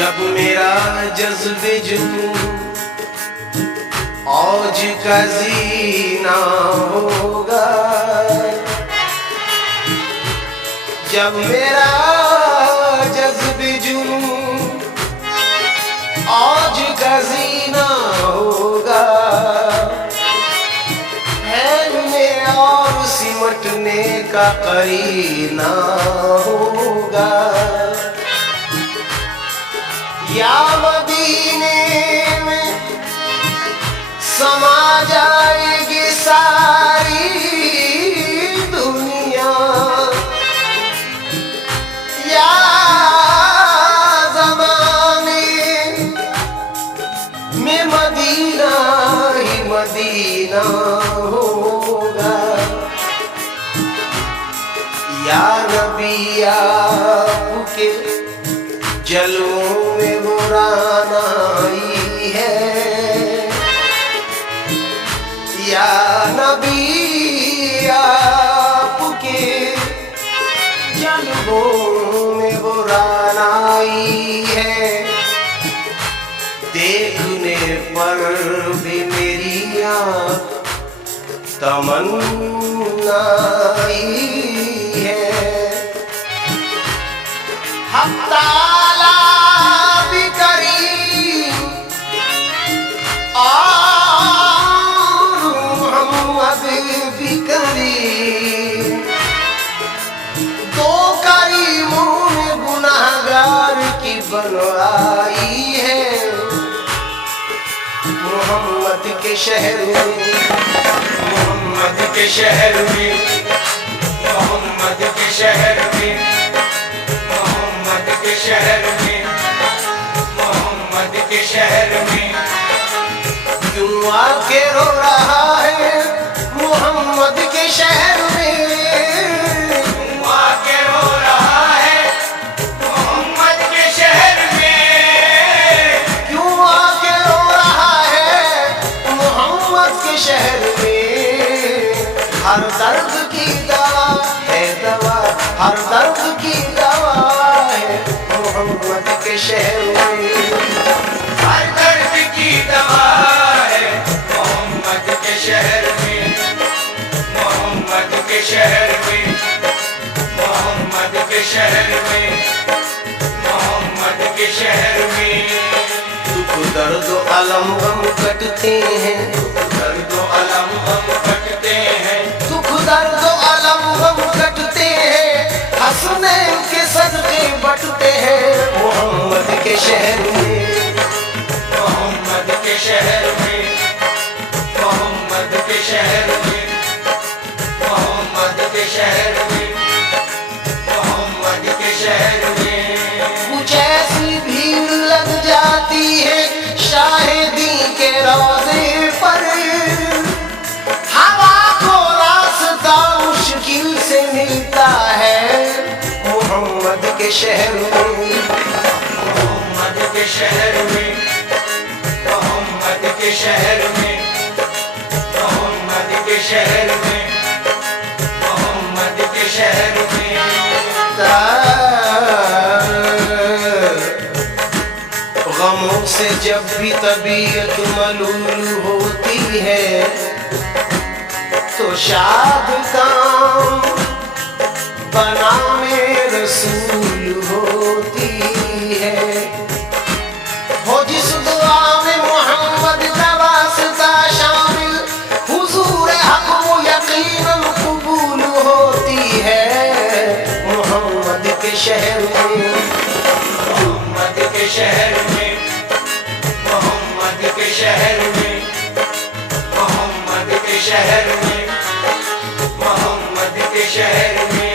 जब मेरा जज्बे जुनून औज का जीना होगा, जब मेरा जज्बे जुनून औज का जीना होगा, फैलने और सिमटने का करीना होगा। या मदीने में समा जाएगी सारी दुनिया, या ज़माने में मदीना ही मदीना होगा। या नबी आपके जलों में बुराना आई है, या नबी आपके जलों में बुराना आई है। देखने पर भी मेरी आँख तमन्ना आई है। हम ताला भी करीम और मोहम्मद भी करीम, दो करीमों ने गुनाहगार की बनवाई है। मोहम्मद के शहर में, मोहम्मद के शहर में, मोहम्मद के शहर में, मोहम्मद के शहर में, मोहम्मद के शहर में क्यों आके रो रहा है? मोहम्मद के शहर में क्यों आके रो रहा है? मोहम्मद के शहर में क्यों आके रो रहा है? मोहम्मद के शहर में हर दर्द की दवा है, दवा हर दर्द की दवा है। मोहम्मद के शहर में हर दर्द की दवा है। मोहम्मद के शहर में, मोहम्मद के शहर में, मोहम्मद के शहर में, मोहम्मद के शहर में दुख दर्द अलम गम कटते हैं, दर्द अलम गम कटते हैं, दुख दर्द अलम गम कटते हैं, हंसने के सदके बटते हैं। मोहम्मद के शहर में, मोहम्मद के शहर में, मोहम्मद के शहर में, मोहम्मद के शहर में, मोहम्मद के शहर में कुछ ऐसी भीड़ लग जाती है शाहिदी के रोज़े पर, हवा को रास्ता मुश्किल से मिलता है। मोहम्मद के शहर में, मोहम्मद के शहर में, मोहम्मद के शहर में, मोहम्मद के शहर में, मोहम्मद के शहर में गमों से जब भी तबीयत मलूल होती है तो शाद काम बना में रसूल होती है। हो जिस दुआ में मोहम्मद का वास्ता शामिल, हुजूर हक वो यकीनन कबूल होती है। मोहम्मद के शहर में, मोहम्मद के शहर में, मोहम्मद के शहर में, मोहम्मद के शहर में, मोहम्मद के शहर में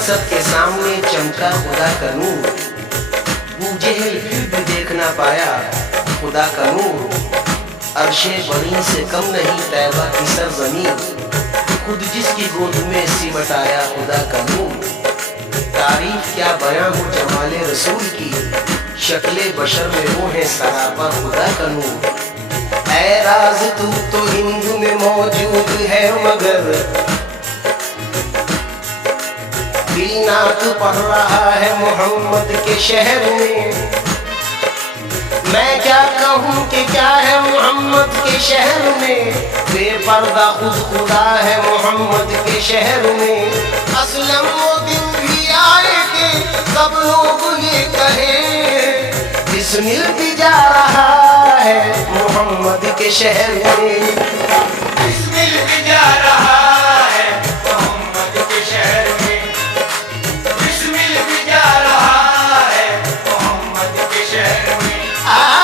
सब के सामने चमका खुदा का नूर। अबू जहल फिर भी देख ना पाया खुदा का नूर। अर्शे बनी से कम नहीं तैबा की सरजमीन, खुद जिसकी गोद में सिमटाया खुदा का नूर। तारीफ क्या बयां हो जमाले रसूल की, शक्ले बशर में वो है सरापा खुदा का नूर। ऐ राज तू तो हिंद में मौजूद है मगर दिल नात पढ़ रहा है मोहम्मद के शहर में। मैं क्या कहूँ कि क्या है मोहम्मद के शहर में, बेपर्दा खुद खुदा है मोहम्मद के शहर में। असलम वो दिन भी आएंगे सब लोग ये कहें बिस्मिल भी जा रहा है मोहम्मद के शहर में। बिस्मिल भी जा रहा है मोहम्मद के शहर में। बिस्मिल भी जा रहा है मोहम्मद के शहर में। Ah